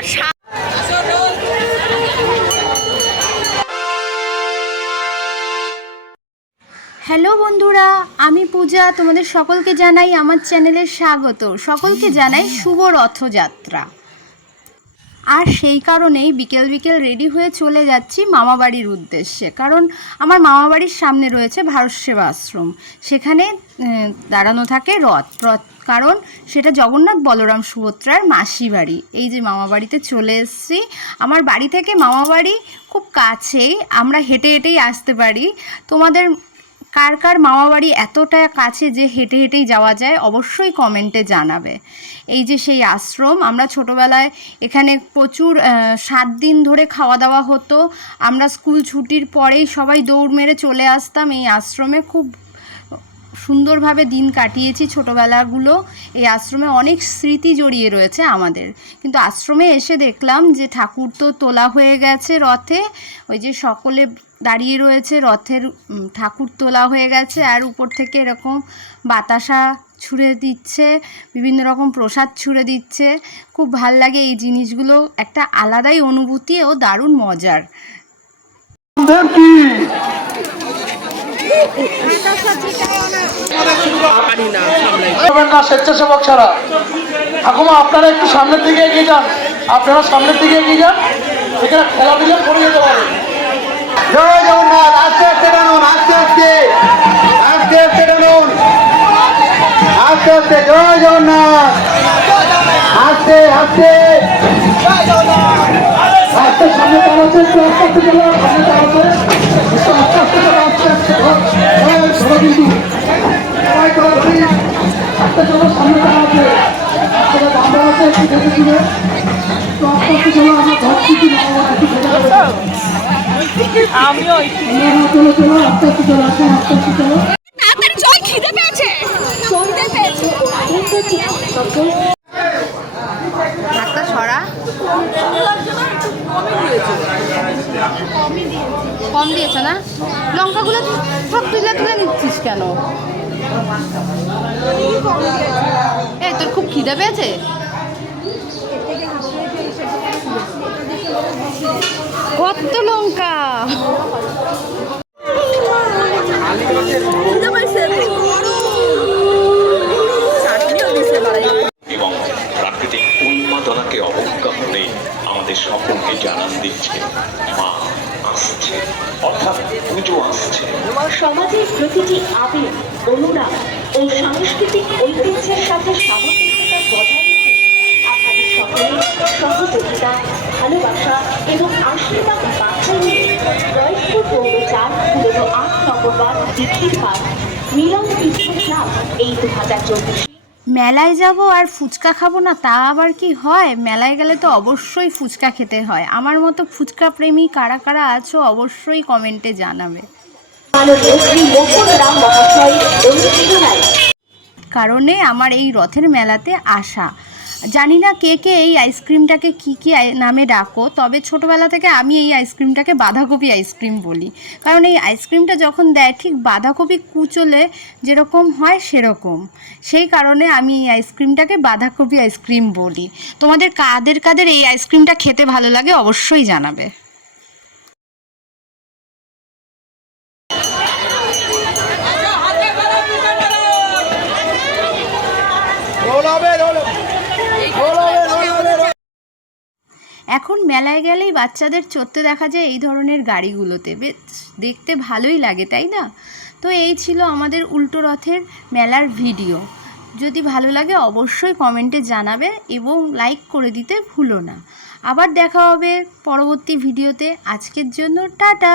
আমার হ্যালো বন্ধুরা, আমি পূজা। তোমাদের সকলকে জানাই আমার চ্যানেলে স্বাগত। সকলকে জানাই শুভ রথযাত্রা। আর সেই কারণেই বিকেল বিকেল রেডি হয়ে চলে যাচ্ছি মামাবাড়ির উদ্দেশ্যে। কারণ আমার মামাবাড়ির সামনে রয়েছে ভারত সেবা আশ্রম, সেখানে দাঁড়ানো থাকে রথ। কারণ সেটা জগন্নাথ বলরাম সুভদ্রার মাসি বাড়ি। এই যে মামাবাড়িতে চলে এসেছি। আমার বাড়ি থেকে মামাবাড়ি খুব কাছেই, আমরা হেঁটে হেঁটেই আসতে পারি। তোমাদের কার কার মামাবাড়ি এতটা কাছে যে হেঁটে হেঁটেই যাওয়া যায় অবশ্যই কমেন্টে জানাবে। এই যে সেই আশ্রম, আমরা ছোটোবেলায় এখানে প্রচুর 7 দিন ধরে খাওয়া দাওয়া হতো। আমরা স্কুল ছুটির পরেই সবাই দৌড় মেরে চলে আসতাম এই আশ্রমে। খুব সুন্দরভাবে দিন কাটিয়েছি ছোটোবেলাগুলো। এই আশ্রমে অনেক স্মৃতি জড়িয়ে রয়েছে আমাদের। কিন্তু আশ্রমে এসে দেখলাম যে ঠাকুর তো তোলা হয়ে গেছে রথে, ওই যে সকলে দাঁড়িয়ে রয়েছে, রথের ঠাকুর তোলা হয়ে গেছে। আর উপর থেকে এরকম বাতাসা ছুঁড়ে দিচ্ছে, বিভিন্ন রকম প্রসাদ ছুঁড়ে দিচ্ছে। খুব ভাল লাগে এই জিনিসগুলো, একটা আলাদাই অনুভূতি ও দারুণ মজার। স্বেচ্ছাসেবক ছাড়া ঠাকুমা আপনারা একটু সামনের দিকে এগিয়ে যান, আপনারা সামনের দিকে এগিয়ে যান, এখানে খেলাধুলা করে যেতে পারে। জয় জগন্নাথ। আস্তে আস্তে টানুন, আস্তে আস্তে আস্তে আস্তে টানুন, আস্তে আস্তে। জয় জগন্নাথ। আস্তে আস্তে আস্তে সামনে টানাচ্ছে, একটু আস্তে আস্তে চলো, সামনে টানাচ্ছে, একটু আস্তে আস্তে চলো, আস্তে আস্তে ধরো কিন্তু সবাই করো প্লিজ, আস্তে চলো, সামনে টানাচ্ছে, আস্তে দাম আছে, একটু দেখে দিবে, একটু আস্তে আস্তে চলো, আমরা ধরছি কি না একটু দেখে দেবে। আমিও চলো চলো, আস্তে আস্তে চলো, আস্তে আস্তে চলো। তাড়াতাড়ি চল, খিদে পেয়েছে। হাতটা ছড়া কম দিয়েছে না? লঙ্কাগুলো সব তুলে তুলে নিচ্ছিস কেন? এই তোর খুব খিদে পেয়েছে? কত লঙ্কা! এবং প্রাকৃতিক উন্মাদনাকে অবজ্ঞা করে আমাদের সকলকে জানান দিচ্ছে মা আসছে, অর্থাৎ পুজো আসছে। সমাজের প্রতিটি আবেগ, অনুরাগ ও সাংস্কৃতিক ঐতিহ্যের সাথে সামঞ্জস্যতা বজায় রেখে আপনাদের সকলের সহযোগিতা, ভালোবাসা এবং আশীর্বাদ বার্তা নিয়ে জয়পুর পৌর 4 পুরনো 8 নম্বর ওয়ার্ড দীঘির পাড় মিলন তীর্থ ক্লাব এই 2024 মেলায় যাব আর ফুচকা খাবো না, তা আবার কি হয়? মেলায় গেলে তো অবশ্যই ফুচকা খেতে হয়। আমার মতো ফুচকা প্রেমী কারা কারা আছো অবশ্যই কমেন্টে জানাবে। কারণে আমার এই রথের মেলাতে আসা। জানি না কে কে এই আইসক্রিমটাকে কী কী নামে ডাকো, তবে ছোটোবেলা থেকে আমি এই আইসক্রিমটাকে বাঁধাকপি আইসক্রিম বলি। কারণ এই আইসক্রিমটা যখন দেয় ঠিক বাঁধাকপি কুচলে যেরকম হয় সেরকম, সেই কারণে আমি এই আইসক্রিমটাকে বাঁধাকপি আইসক্রিম বলি। তোমাদের কাদের কাদের এই আইসক্রিমটা খেতে ভালো লাগে অবশ্যই জানাবে। এখন মেলায় গেলেই বাচ্চাদের চড়তে দেখা যায় এই ধরনের গাড়িগুলোতে, বেশ দেখতে ভালোই লাগে, তাই না? তো এই ছিল আমাদের উল্টো রথের মেলার ভিডিও। যদি ভালো লাগে অবশ্যই কমেন্টে জানাবে এবং লাইক করে দিতে ভুলো না। আবার দেখা হবে পরবর্তী ভিডিওতে। আজকের জন্য টাটা।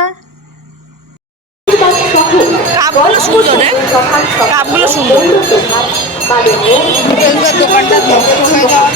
কাপগুলো সুন্দর রে, কাপগুলো সুন্দর। দোকানটা নষ্ট হয়ে যাওয়ার